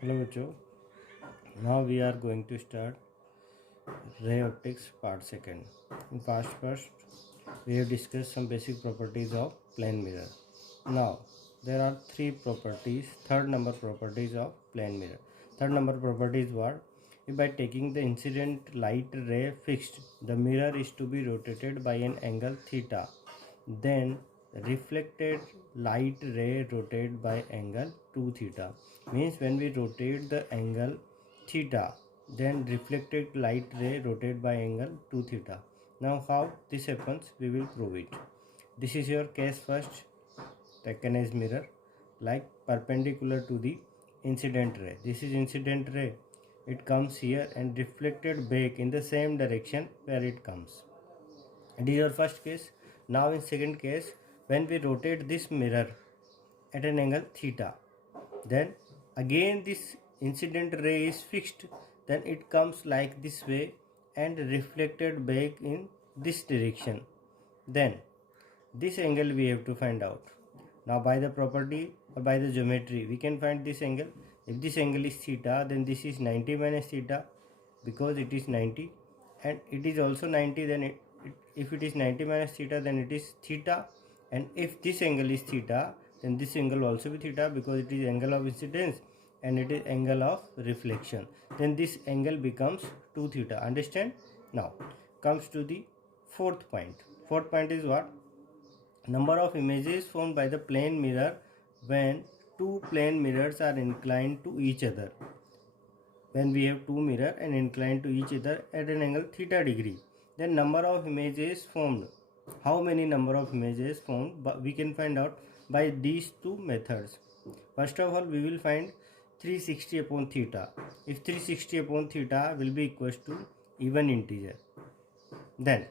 Hello बच्चों, now we are going to start ray optics part second. In past first we have discussed some basic properties of plane mirror. Now there are three properties, third number properties of plane mirror. Third number properties were, if by taking the incident light ray fixed, the mirror is to be rotated by an angle theta, then reflected light ray rotated by angle 2 theta. Means when we rotate the angle theta, then reflected light ray rotated by angle 2 theta. Now how this happens, we will prove it. This is your case first, taken as mirror, like perpendicular to the incident ray. This is incident ray. It comes here and reflected back in the same direction where it comes. It is your first case. Now in second case, when we rotate this mirror at an angle theta, then again this incident ray is fixed, then it comes like this way and reflected back in this direction. Then this angle we have to find out. Now by the property or by the geometry we can find this angle. If this angle is theta, then this is 90 minus theta, because it is 90, and it is also 90, then if it is 90 minus theta, then it is theta. And if this angle is theta, then this angle will also be theta, because it is angle of incidence and it is angle of reflection. Then this angle becomes 2 theta. Understand? Now comes to the fourth point. Fourth point is what? Number of images formed by the plane mirror when two plane mirrors are inclined to each other. When we have two mirror and inclined to each other at an angle theta degree, then number of images formed. How many number of images formed? But we can find out by these two methods. First of all, we will find 360 upon theta. If 360 upon theta will be equals to even integer, then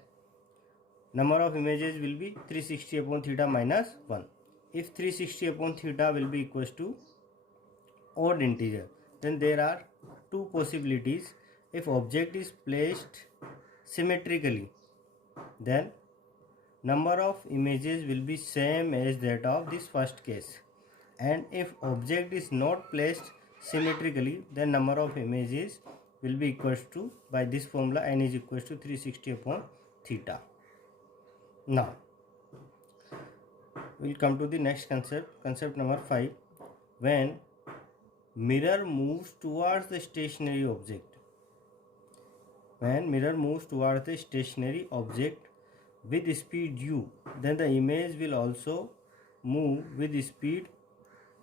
number of images will be 360 upon theta minus 1. If 360 upon theta will be equals to odd integer, then there are two possibilities. If object is placed symmetrically, then number of images will be same as that of this first case. And if object is not placed symmetrically, then number of images will be equals to, by this formula, n is equals to 360 upon theta. Now we'll come to the next concept number 5. When mirror moves towards the stationary object, when mirror moves towards the stationary object with speed u, then the image will also move with speed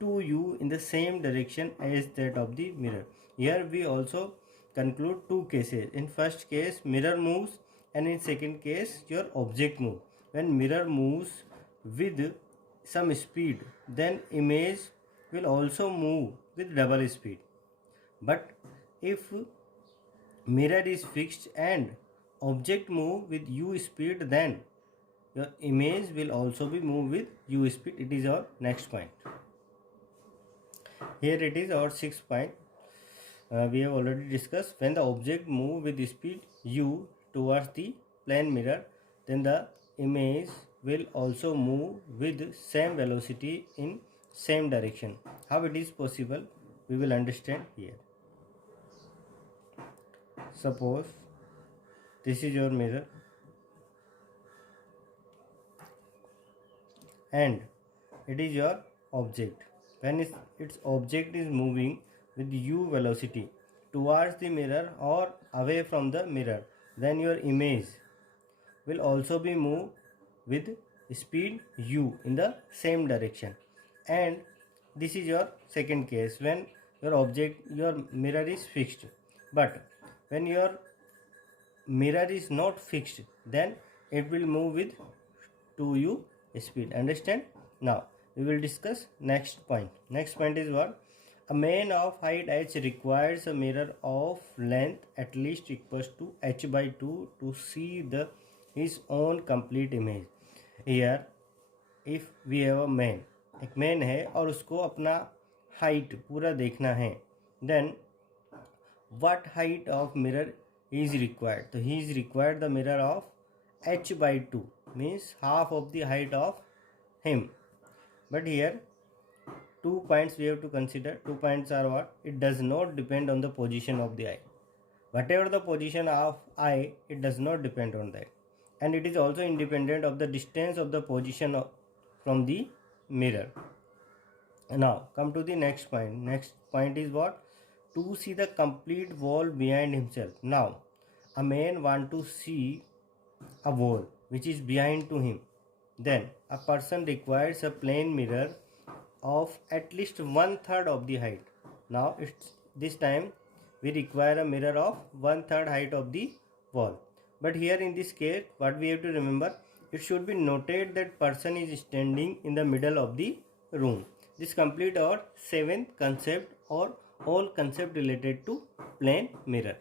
2u in the same direction as that of the mirror. Here we also conclude two cases. In first case mirror moves, and in second case your object moves. When mirror moves with some speed, then image will also move with double speed. But if mirror is fixed and object move with u speed, then your image will also be moved with u speed. It is our next point. Here it is our sixth point. We have already discussed, when the object move with speed u towards the plane mirror, then the image will also move with same velocity in same direction. How it is possible, we will understand here. Suppose this is your mirror and it is your object. When its object is moving with u velocity towards the mirror or away from the mirror, then your image will also be moved with speed u in the same direction. And this is your second case, when your mirror is fixed. But when your mirror is not fixed, then it will move with 2u speed. Understand? Now we will discuss next point. Next point is what? A man of height h requires a mirror of length at least equals to h by 2 to see his own complete image. Here if we have a man, एक man है और उसको अपना height पूरा देखना है, then what height of mirror is required? So he is required the mirror of h by 2, means half of the height of him. But here 2 points we have to consider. 2 points are what? It does not depend on the position of the eye. Whatever the position of eye, it does not depend on that, and it is also independent of the distance of the position from the mirror. Now come to the next point. Next point is what? To see the complete wall behind himself. Now a man want to see a wall which is behind to him. Then a person requires a plane mirror of at least 1/3 of the height. Now it's this time we require a mirror of 1/3 height of the wall. But here in this case, what we have to remember, it should be noted that person is standing in the middle of the room. This complete our 7th concept or all concept related to plane mirror.